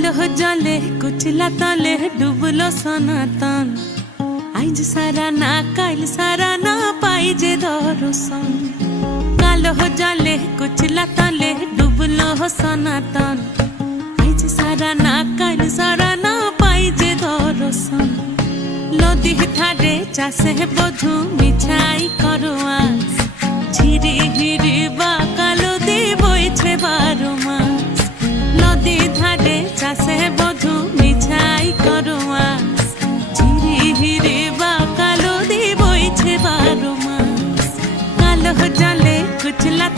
জলে কুচলা তলে ডুবলো সনাতন আইজ সারা না কাইল সারা না পাই যে দর্শন কালো জলে কুচলা তলে ডুবলো সনাতন আইজ সারা না কাইল সারা না পাই যে দর্শন নদী ধারে চাষে বধু মিছাই করো till I